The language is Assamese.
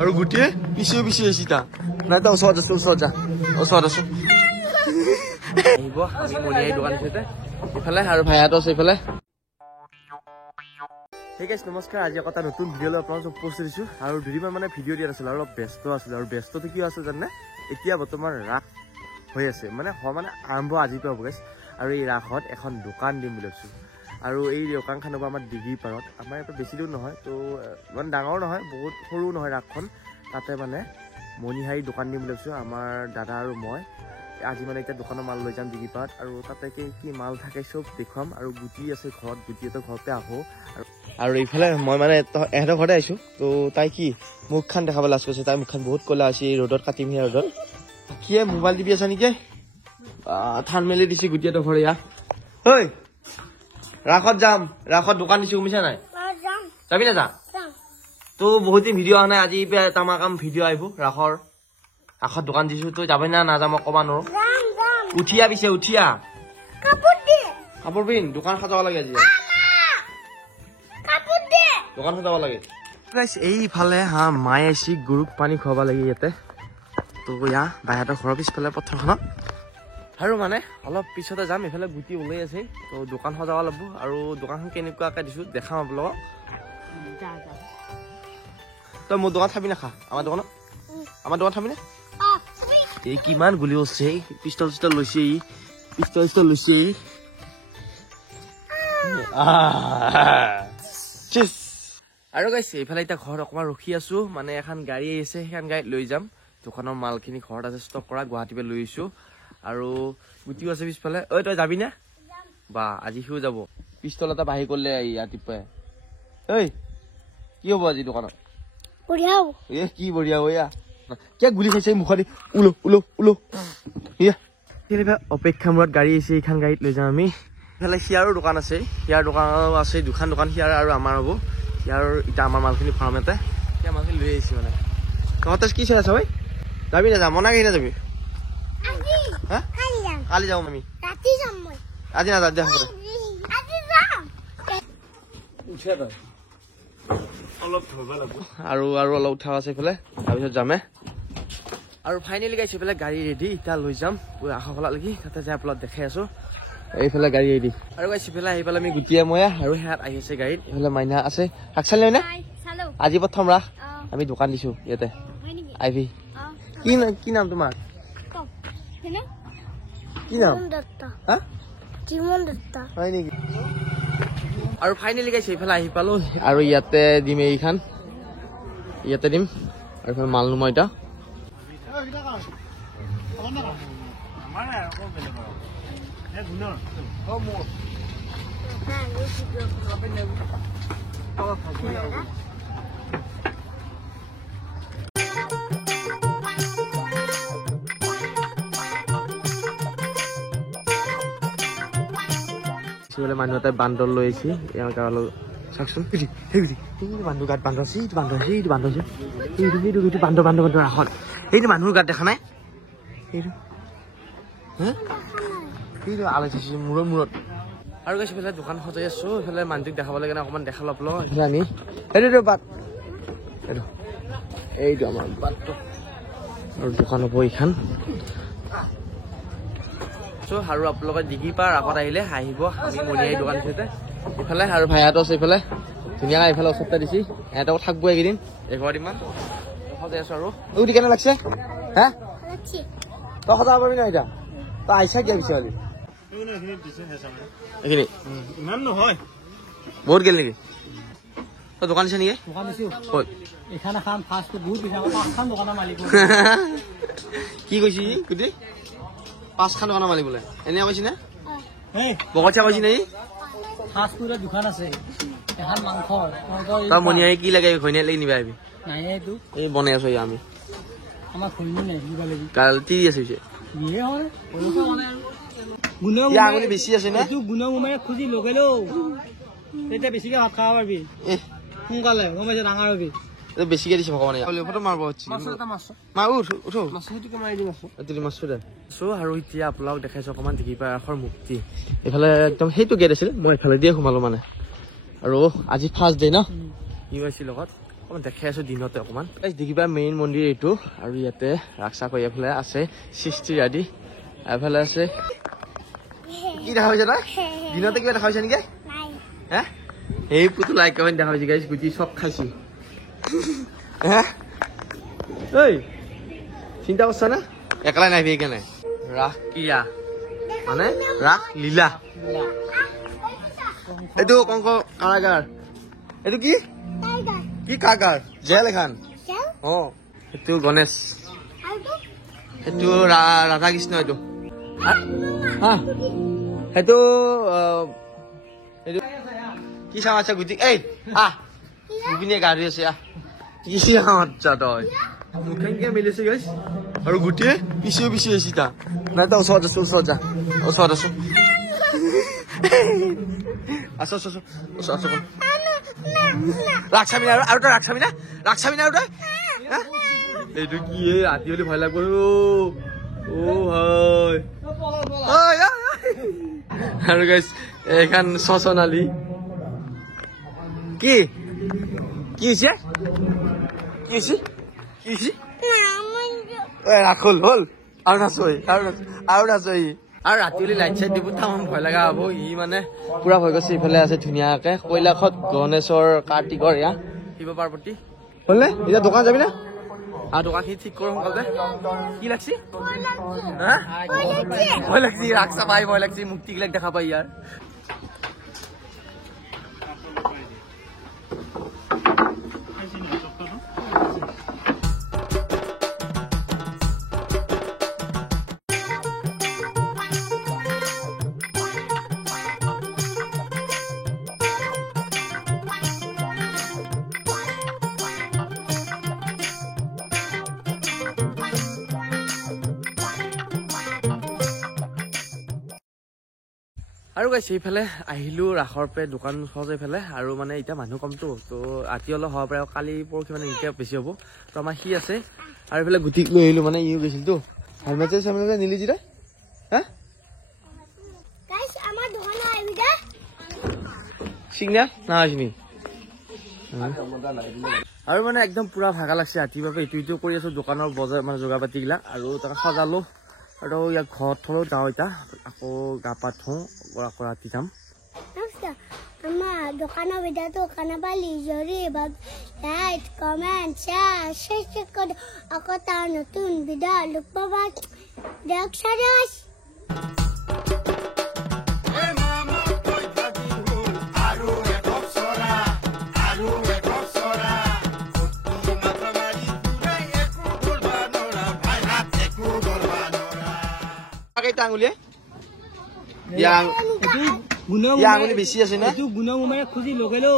আৰু গুটিয়ে পিছে পিছে আহিছা নাই তো ওচৰত আছো আহিব আমি মনিয়াই দোকান আছে ইফালে আৰু ভাইয়াটো আছে ইফালে ঠিক আছে নমস্কাৰ আজি এটা নতুন ভিডিঅ' লৈ আপোনালোকক পোষ্ট দিছো আৰু দুদিনমান মানে ভিডিঅ' দিয়া আছিল আৰু অলপ ব্যস্ত আছিল আৰু ব্যস্তটো কি আছে জানে এতিয়া বৰ্তমান ৰাস হৈ আছে মানে আৰম্ভ আজিৰ পৰা হ'ব গাইছ আৰু এই ৰাসত এখন দোকান দিম বুলি ভাবিছোঁ আৰু এই দোকানখন হ'ব আমাৰ ডিগ্ৰী পাৰত আমাৰ ইয়াত বেছি দূৰ নহয় তো ইমান ডাঙৰ নহয় বহুত সৰু নহয় ৰাসখন তাতে মানে মনিহাৰী দোকান দিম বুলি ভাবিছোঁ আমাৰ দাদা আৰু মই আজি মানে এতিয়া দোকানৰ মাল লৈ যাম ডিগ্ৰী পাৰত আৰু তাতে কি মাল থাকে চব দেখুৱাম আৰু গুটি আছে ঘৰত গুটিহঁতৰ ঘৰতে আহোঁ আৰু এইফালে মই মানে এহেঁতৰ ঘৰতে আহিছোঁ তো তাই কি মুখখন দেখাব লাজ কৰিছে তাই মুখখন বহুত ক'লা হৈছে এই ৰ'দত কাটিম সেই ৰ'দত কি মোবাইল টিপি আছা নেকি ঠান মেলি দিছে গুটিহঁতৰ ঘৰ ইয়া ঐ ৰাসত যাম ৰাসত দোকান দিছো গমিছা নাই যাবি না যা তো বহুত দিন ভিডিঅ' অহা নাই আজি তামাৰ কাম ভিডিঅ' আহিব ৰাসত দোকান দিছো তই যাবি না নাযাম মই ক'বা নোৱাৰো উঠিয়া পিছে উঠিয়া কাপোৰ পিন্ধ দোকান সজাব লাগে আজি দোকান সজাব লাগে এইফালে হা মায়ে আহিছে গৰুক পানী খুৱাব লাগে ইয়াতে তো ইয়া বাহিৰতৰ ঘৰৰ পিছফালে পথাৰখনত আৰু মানে অলপ পিছতে যাম এইফালে গুটি ওলাই আছে তো দোকান সজাব লাগিব আৰু দোকানখন কেনেকুৱাকৈ দিছোঁ দেখাম আপোনালোকক তই মোৰ দোকান থাবি নাখা আমাৰ দোকান থাবি নে এই কিমান গুলি আছে পিষ্টল লৈছে আৰু গাইছে এইফালে এতিয়া ঘৰত অকণমান ৰখি আছো মানে এখন গাড়ী আহিছে সেইখন গাড়ীত লৈ যাম দোকানৰ মালখিনি ঘৰত আছে ষ্টক কৰা গুৱাহাটীৰ পৰা লৈ আহিছো আৰু গুটিও আছে পিছফালে ঐ তই যাবি না বা আজি সিও যাব পিষ্টল এটা বাঢ়ি কৰিলে ৰাতিপুৱাই ঐ কি হ'ব আজি দোকানত কি বঢ়িয়া হয়া কিয় গুলি খাইছে মুখেদি উলো অপেক্ষা মূৰত গাড়ী আহিছে এইখন গাড়ীত লৈ যাম আমি ইফালে সিয়াৰো দোকান আছে সিয়াৰ দোকানো আছে দুখন দোকান সিয়াৰ আৰু আমাৰ হ'ব সিয়াৰ এতিয়া আমাৰ মালখিনি ফাৰ্মতে সিয়াৰ মালখিনি লৈ আহিছে মানে তহঁতে কি চাই আছ ঐ যাবি না যা মনা কেইটা যাবি কালি যাম আমি আজি নাযাওঁ দে আৰু অলপ উঠা আছে এইফালে তাৰপিছত যামে আৰু ফাইনেলি গাইছে এইফালে গাড়ী ৰেডি এতিয়া লৈ যাম আশাফালালৈকে তাতে যাই অলপ দেখাই আছো এইফালে গাড়ী ৰেডি আৰু গাইছে এইফালে আহি পেলাই আমি গুটিয়ে ময়া আৰু সেয়াত আহি আছে গাড়ীত এইফালে মাইনা আছে শাক চালি নে আজি প্ৰথম ৰাস আমি দোকান দিছো ইয়াতে আইভি কি নাম তোমাৰ কি নাম হয় নেকি আৰু ফাইনেলি গাইছে এইফালে আহি পালো আৰু ইয়াতে দিম এইখন ইয়াতে দিম আৰু এইফালে মাল নুমা এতিয়া মানুহ এটাই বান্দৰ লৈ আহিছে চাওকচোন মানুহ গাত বান্দৰ আছে এইটো বান্দৰ ৰাসত এইটো মানুহৰ গাত দেখা নাই এইটো আলাই থৈছে মূৰত আৰু গৈছে এইফালে দোকান সজাই আছো এইফালে মানুহটোক দেখাব লাগে না অকণমান দেখা লপ এইফালে আনি এইটো বাট এইটো আমাৰ বাটটো আৰু দোকান হ'ব এইখন আৰু আপোনালোকে ডিগ্ৰী পাৰ আগত আহিলে আহিব আমি মনিহাৰী দোকান দিছে ইফালে আৰু ভাইয়াটো আছে ইফালে ধুনীয়াকৈ এইফালে ওচৰতে দিছে সিহঁতক থাকবো এইকেইদিন এঘৰ ইমান সজাই আছো আৰু উঠি কেনে লাগছে হা তই সজাব পাৰিবি না এতিয়া তই আহিছা কিয় পিছে আজি এইখিনি ইমান নহয় বহুত গেল নেকি তই দোকান দিছে নেকি কি কৈছি গোটেই 5খন দোকানৰ মালিক বোলে এনে কৈছি না বগচা কৈছি নাই দোকান আছে এখন মাংস তই মনিহাৰী কি লাগে ঘৈণীয়েক লাগি নিবা আহিবি এই বনাই আছো আমি কাল তি আছে বেছি আছে না খুজি লগালো তেতিয়া বেছিকে ভাত খাব পাৰিবি সোনকালে গম পাইছে ডাঙৰ হবি বেছিকে দিছে ভগৱানে ফটো মাৰিব আৰু এতিয়া আপোনালোক দেখাইছো অকণমান ডিগ্ৰী পাৰ ৰাসৰ মুক্তি এইফালে একদম সেইটো গেট আছিল মই এইফালে দিয়ে সোমালো মানে আৰু আজি ফাৰ্ষ্ট ডে ন কি হৈছে লগত অকণমান দেখাই আছো দিনতে অকণমান দেখিবা মেইন মন্দিৰ এইটো আৰু ইয়াতে ৰাক্সা কৰি এফালে আছে সৃষ্টিৰ আদি এফালে আছে কি দেখা হৈছে না দিনতে কিবা দেখা হৈছে নেকি হে এই পুতু লাইক কমেণ্ট দেখা হৈছে গাইছ গুটি চব খাইছো হে ঐ চিন্তা কৰছা না একলাই নাহিবি এইকাৰণে ৰাস কিয়া মানে ৰাস লীলা এইটো কংক কাৰাগাৰ এইটো কি কি কাগাৰ জেল এখন অ এইটো গণেশ এইটো ৰাধা কৃষ্ণ এইটো সেইটো কি চাম আচ্ছা গুটি এই গোপিনীয়ে গা ধুই আছে কি আচ্ছা তই মুখেনকে মিলিছে গাইছ আৰু গুটিয়ে পিছিও পিছি আহিছে তা নাই তই ওচৰত আছো ওচৰত যা ওচৰত আছো আছো আছো আছো আছো ৰাখছাবি আৰু তই ৰাখছাবি না আৰু তই এইটো কি ৰাতি হলে ভয় লাগব অ হয় আৰু গাইছ এইখন ছছনালি কি কি হৈছে ৰাখল হল আৰু নাচই আৰু ৰাতি হলে লাইট চাইট দিব তামাম ভয় লগা হব ই মানে পুৰা হৈ গৈছে ইফালে আছে ধুনীয়াকে কৈলাশত গণেশৰ কাৰ্তিকৰ এয়া শিৱ পাৰ্বতী হলনে এতিয়া দোকান যাবি না আৰু দোকানখিনি ঠিক কৰো সোনকালে কি লাগছি ভয় লাগছি ৰাক্সা পাই ভয় লাগছি মুক্তিবিলাক দেখা পাই ইয়াৰ আৰু গাইছ এইফালে আহিলো ৰাসৰ পে দোকান সজাই ফেলে আৰু মানে এতিয়া মানুহ কমটো তো ৰাতি অলপ হ'ব পাৰে কালি পৰহি মানে এতিয়া বেছি হ'ব তো আমাৰ সি আছে আৰু এইফালে গুটিক লৈ আহিলো মানে ইও গৈছিল তো হেলমেট নিলি যি হা চিগনেল না আসিনি আৰু মানে একদম পুৰা ভাগা লাগছে ৰাতিপুৱা ইটো কৰি আছো দোকানৰ বজাৰ মানে যোগাৰ পাতিবিলাক আৰু তাকে সজালো আৰু ইয়াক ঘৰত থলো যাওঁ এতিয়া আকৌ গা পা ধুওঁ আকৌ ৰাতি যাম আমাৰ দোকানৰ ভিতৰতো কানাবালি জৰি লাইক কমেণ্ট শ্বেয়াৰ কৰি আকৌ তাৰ নতুন ভিডিঅ' লুক পাবা দিয়ক চাৰছ আঙুলি বেছি আছে না গুণা খুজি লগালো